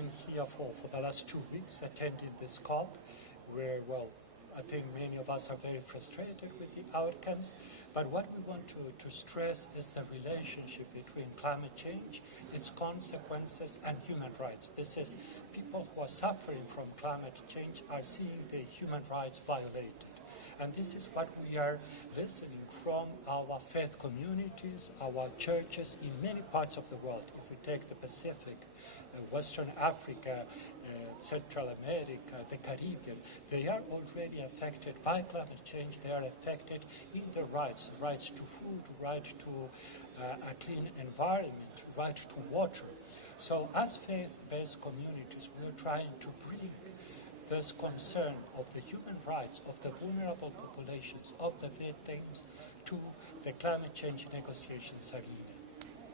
been here for the last 2 weeks attending this COP, where, well, I think many of us are very frustrated with the outcomes. But what we want to stress is the relationship between climate change, its consequences, and human rights. This is people who are suffering from climate change are seeing their human rights violated. And this is what we are listening from our faith communities, our churches in many parts of the world. If we take the Pacific, Western Africa, Central America, the Caribbean, they are already affected by climate change. They are affected in their rights to food, right to a clean environment, right to water. So as faith-based communities, we're trying to bring this concern of the human rights of the vulnerable populations, of the victims, to the climate change negotiations arena.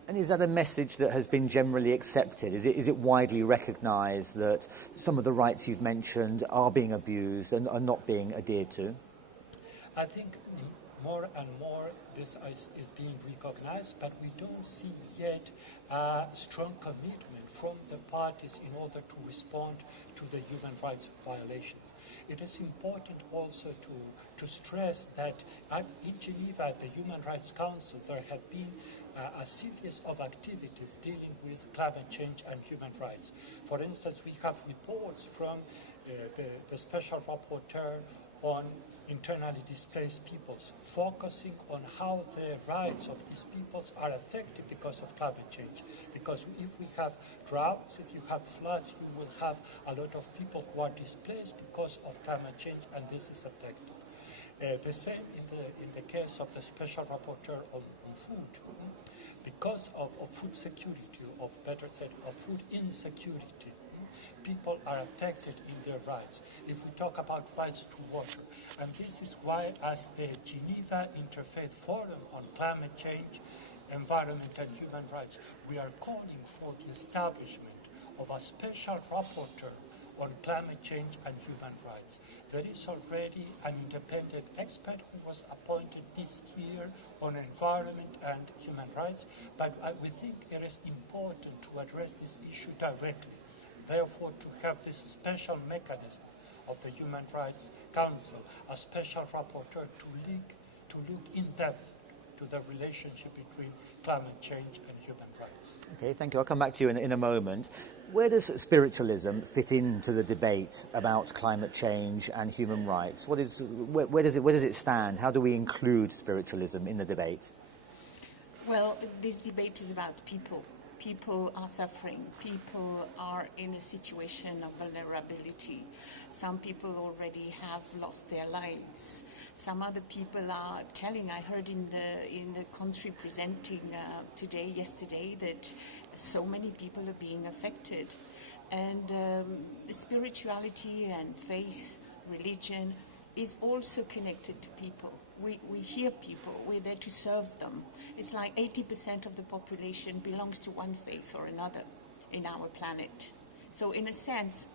And is that a message that has been generally accepted? Is it widely recognised that some of the rights you've mentioned are being abused and are not being adhered to? I think more and more this is being recognized, but we don't see yet a strong commitment from the parties in order to respond to the human rights violations. It is important also to stress that in Geneva, at the Human Rights Council, there have been a series of activities dealing with climate change and human rights. For instance, we have reports from the Special Rapporteur on internally displaced peoples, focusing on how the rights of these peoples are affected because of climate change. Because if we have droughts, if you have floods, you will have a lot of people who are displaced because of climate change, and this is affected. The same in the case of the Special Rapporteur on food. Because of food security, of better said, of food insecurity, people are affected in their rights. If we talk about rights to water, and this is why, as the Geneva Interfaith Forum on Climate Change, Environment and Human Rights, we are calling for the establishment of a special rapporteur on climate change and human rights. There is already an independent expert who was appointed this year on environment and human rights, but we think it is important to address this issue directly. Therefore, to have this special mechanism of the Human Rights Council, a special rapporteur to look in depth to the relationship between climate change and human rights. Okay, thank you. I'll come back to you in a moment. Where does spiritualism fit into the debate about climate change and human rights? Where does it stand? How do we include spiritualism in the debate? Well, this debate is about people. People are suffering. People are in a situation of vulnerability. Some people already have lost their lives. Some other people are telling, I heard in the country presenting yesterday, that so many people are being affected. And spirituality and faith, religion, is also connected to people. We hear people, we're there to serve them. It's like 80% of the population belongs to one faith or another in our planet. So in a sense,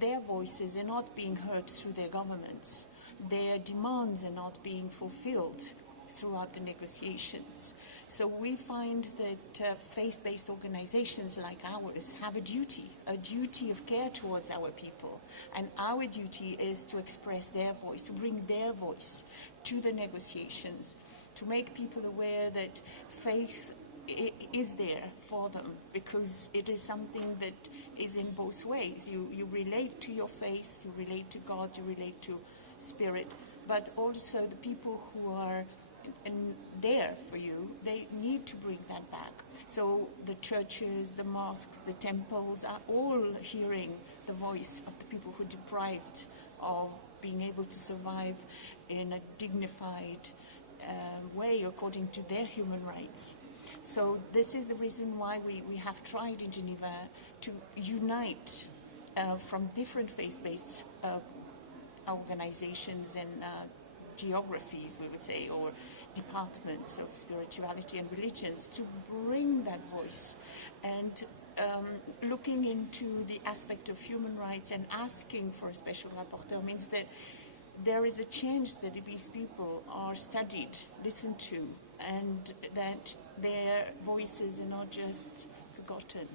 their voices are not being heard through their governments. Their demands are not being fulfilled throughout the negotiations. So we find that faith-based organizations like ours have a duty of care towards our people. And our duty is to express their voice, to bring their voice to the negotiations, to make people aware that faith is there for them, because it is something that is in both ways. You relate to your faith, you relate to God, you relate to spirit, but also the people who are there for you, they need to bring that back. So the churches, the mosques, the temples are all hearing the voice of the people who are deprived of being able to survive in a dignified way according to their human rights. So this is the reason why we have tried in Geneva to unite from different faith-based organizations and geographies, we would say, or departments of spirituality and religions, to bring that voice. And looking into the aspect of human rights and asking for a special rapporteur means that there is a chance that these people are studied, listened to, and that their voices are not just forgotten.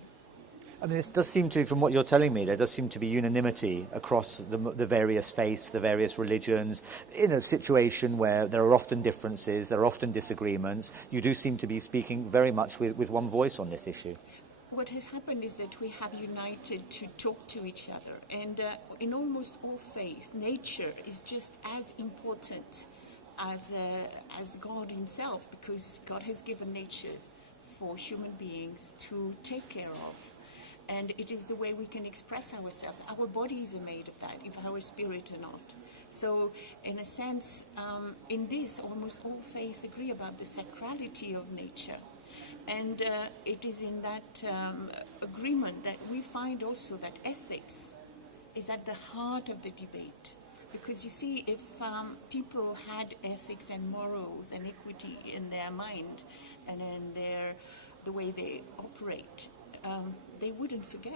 I mean, it does seem to, from what you're telling me, there does seem to be unanimity across the various faiths, the various religions, in a situation where there are often differences, there are often disagreements. You do seem to be speaking very much with one voice on this issue. What has happened is that we have united to talk to each other, and in almost all faiths, nature is just as important as God himself, because God has given nature for human beings to take care of. And it is the way we can express ourselves. Our bodies are made of that, if our spirit are not. So, in a sense, in this, almost all faiths agree about the sacrality of nature. And it is in that agreement that we find also that ethics is at the heart of the debate. Because you see, if people had ethics and morals and equity in their mind and in the way they operate, they wouldn't forget.